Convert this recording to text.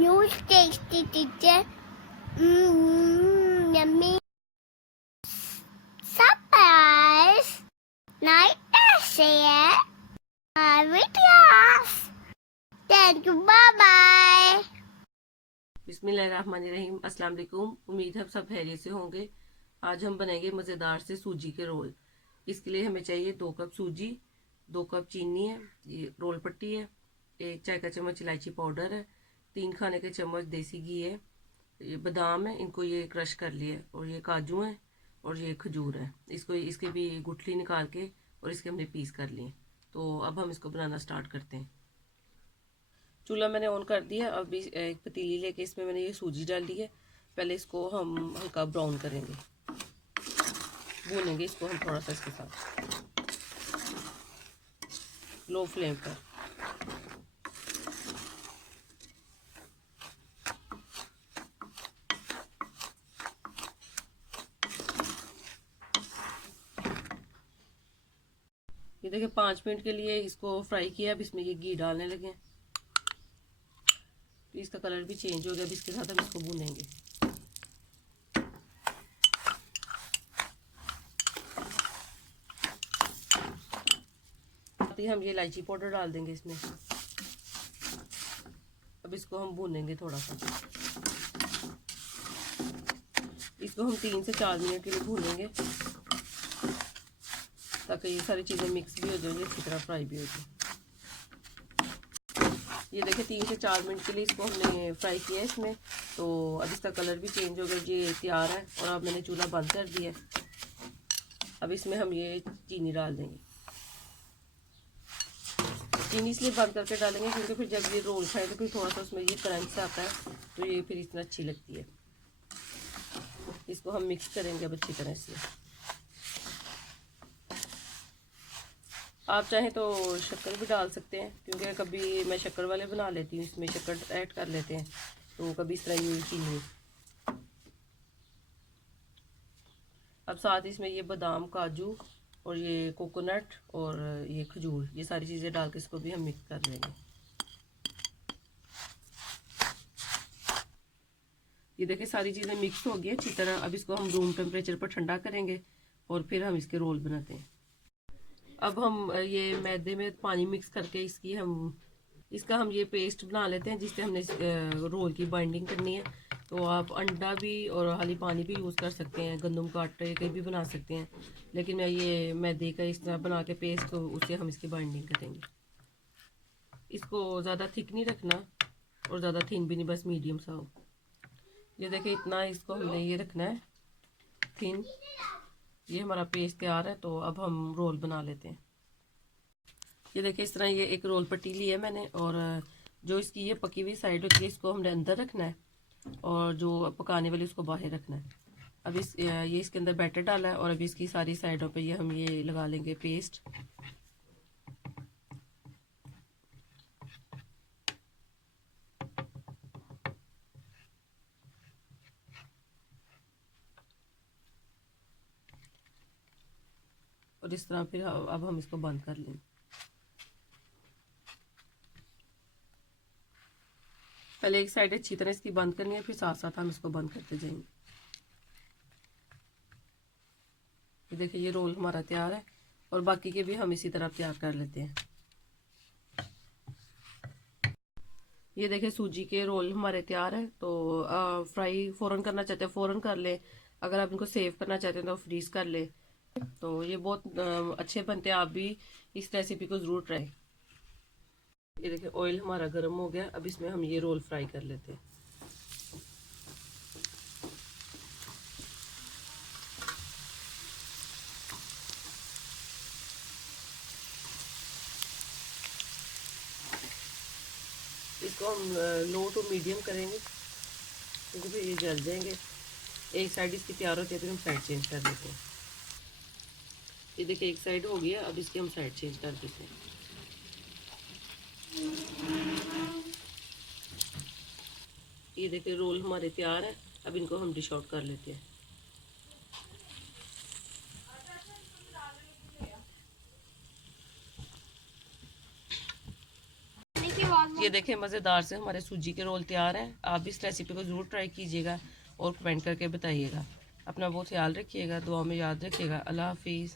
Huge tasty teacher. Yummy. Surprise. Night share. Videos. Thank you. Bye bye. बिस्मिल्लाहिर्रहमानिर्रहीम। अस्सलाम वालेकुम। उम्मीद है सब खैरियत से होंगे। आज हम बनाएंगे मज़ेदार से सूजी के रोल। इसके लिए हमें चाहिए 2 कप सूजी, 2 कप चीनी है, ये रोल पट्टी है, 1 चाय का चम्मच इलायची पाउडर है, 3 खाने के चम्मच देसी घी है, ये बादाम है, इनको ये क्रश कर लिया, और ये काजू है और ये खजूर है। इसको इसके भी गुठली निकाल के और इसके हमने पीस कर लिए। तो अब हम इसको बनाना स्टार्ट करते हैं। चूल्हा मैंने ऑन कर दिया। अब एक पतीली लेके इसमें मैंने ये सूजी डाल दी है। पहले इसको हम हल्का ब्राउन करेंगे, भूनेंगे इसको हम थोड़ा सा इसके साथ लो फ्लेम पर। ये देखिए 5 मिनट के लिए इसको फ्राई किया। अब इसमें ये घी डालने लगे, तो इसका कलर भी चेंज हो गया। अब इसके साथ हम इसको भूनेंगे। हम ये इलायची पाउडर डाल देंगे इसमें। अब इसको हम भूनेंगे थोड़ा सा। इसको हम 3 से 4 मिनट के लिए भूनेंगे, ताकि ये सारी चीज़ें मिक्स भी हो जाएंगी, अच्छी तरह फ्राई भी हो जाए। ये देखिए 3 से 4 मिनट के लिए इसको हमने फ्राई किया है इसमें। तो अब इसका कलर भी चेंज हो गया, ये तैयार है। और अब मैंने चूल्हा बंद कर दिया। अब इसमें हम ये चीनी डाल देंगे। चीनी इसलिए बंद करके डालेंगे क्योंकि फिर जब ये रोल खाए तो फिर थोड़ा सा उसमें ये क्रंच आता है, तो ये फिर इतना अच्छी लगती है। इसको हम मिक्स करेंगे अब अच्छी तरह से। आप चाहें तो शक्कर भी डाल सकते हैं, क्योंकि कभी मैं शक्कर वाले बना लेती हूँ, इसमें शक्कर ऐड कर लेते हैं। तो कभी इस तरह ये चीनी। अब साथ इसमें ये बादाम, काजू और ये कोकोनट और ये खजूर, ये सारी चीज़ें डाल के इसको भी हम मिक्स कर लेंगे। ये देखिए सारी चीज़ें मिक्स हो गई अच्छी तरह। अब इसको हम रूम टेम्परेचर पर ठंडा करेंगे और फिर हम इसके रोल बनाते हैं। अब हम ये मैदे में पानी मिक्स करके इसका हम ये पेस्ट बना लेते हैं, जिससे हमने रोल की बाइंडिंग करनी है। तो आप अंडा भी और खाली पानी भी यूज़ कर सकते हैं, गंदम का आटे के भी बना सकते हैं, लेकिन मैं ये मैदे का इस तरह बना के पेस्ट, तो उससे हम इसकी बाइंडिंग करेंगे। इसको ज़्यादा थिक नहीं रखना और ज़्यादा थिन भी नहीं, बस मीडियम सा हो। ये देखिए इतना इसको हमने ये रखना है थिन। ये हमारा पेस्ट तैयार है। तो अब हम रोल बना लेते हैं। ये देखिए इस तरह ये एक रोल पट्टी ली है मैंने, और जो इसकी ये पकी हुई साइड होती है इसको हमने अंदर रखना है, और जो पकाने वाली उसको बाहर रखना है। अब ये इसके अंदर बैटर डाला है, और अभी इसकी सारी साइडों पे ये हम ये लगा लेंगे पेस्ट। और इस तरह फिर अब हम इसको बंद कर लेंगे। पहले एक साइड अच्छी तरह इसकी बंद करनी है, फिर साथ साथ हम इसको बंद करते जाएंगे। ये देखिए ये रोल हमारा तैयार है, और बाकी के भी हम इसी तरह तैयार कर लेते हैं। ये देखिए सूजी के रोल हमारे तैयार है। तो फ्राई फ़ौरन करना चाहते हैं फ़ौरन कर ले, अगर आप इनको सेव करना चाहते हैं तो फ्रीज कर ले। तो ये बहुत अच्छे बनते हैं, आप भी इस रेसिपी को ज़रूर ट्राई। ये देखिए ऑयल हमारा गर्म हो गया। अब इसमें हम ये रोल फ्राई कर लेते हैं। इसको हम लो टू मीडियम करेंगे, क्योंकि फिर ये जल जाएंगे। एक साइड इसकी तैयार होती है, फिर हम साइड चेंज कर देते हैं। ये देखिए एक साइड हो गया, अब इसकी हम साइड चेंज कर देते हैं। ये देखिए रोल हमारे तैयार है। अब इनको हम डिश आउट कर लेते हैं। ये देखिए देखें मज़ेदार से हमारे सूजी के रोल तैयार हैं। आप भी इस रेसिपी को ज़रूर ट्राई कीजिएगा और कमेंट करके बताइएगा। अपना बहुत ख्याल रखिएगा, दुआ में याद रखिएगा। अल्लाह हाफिज़।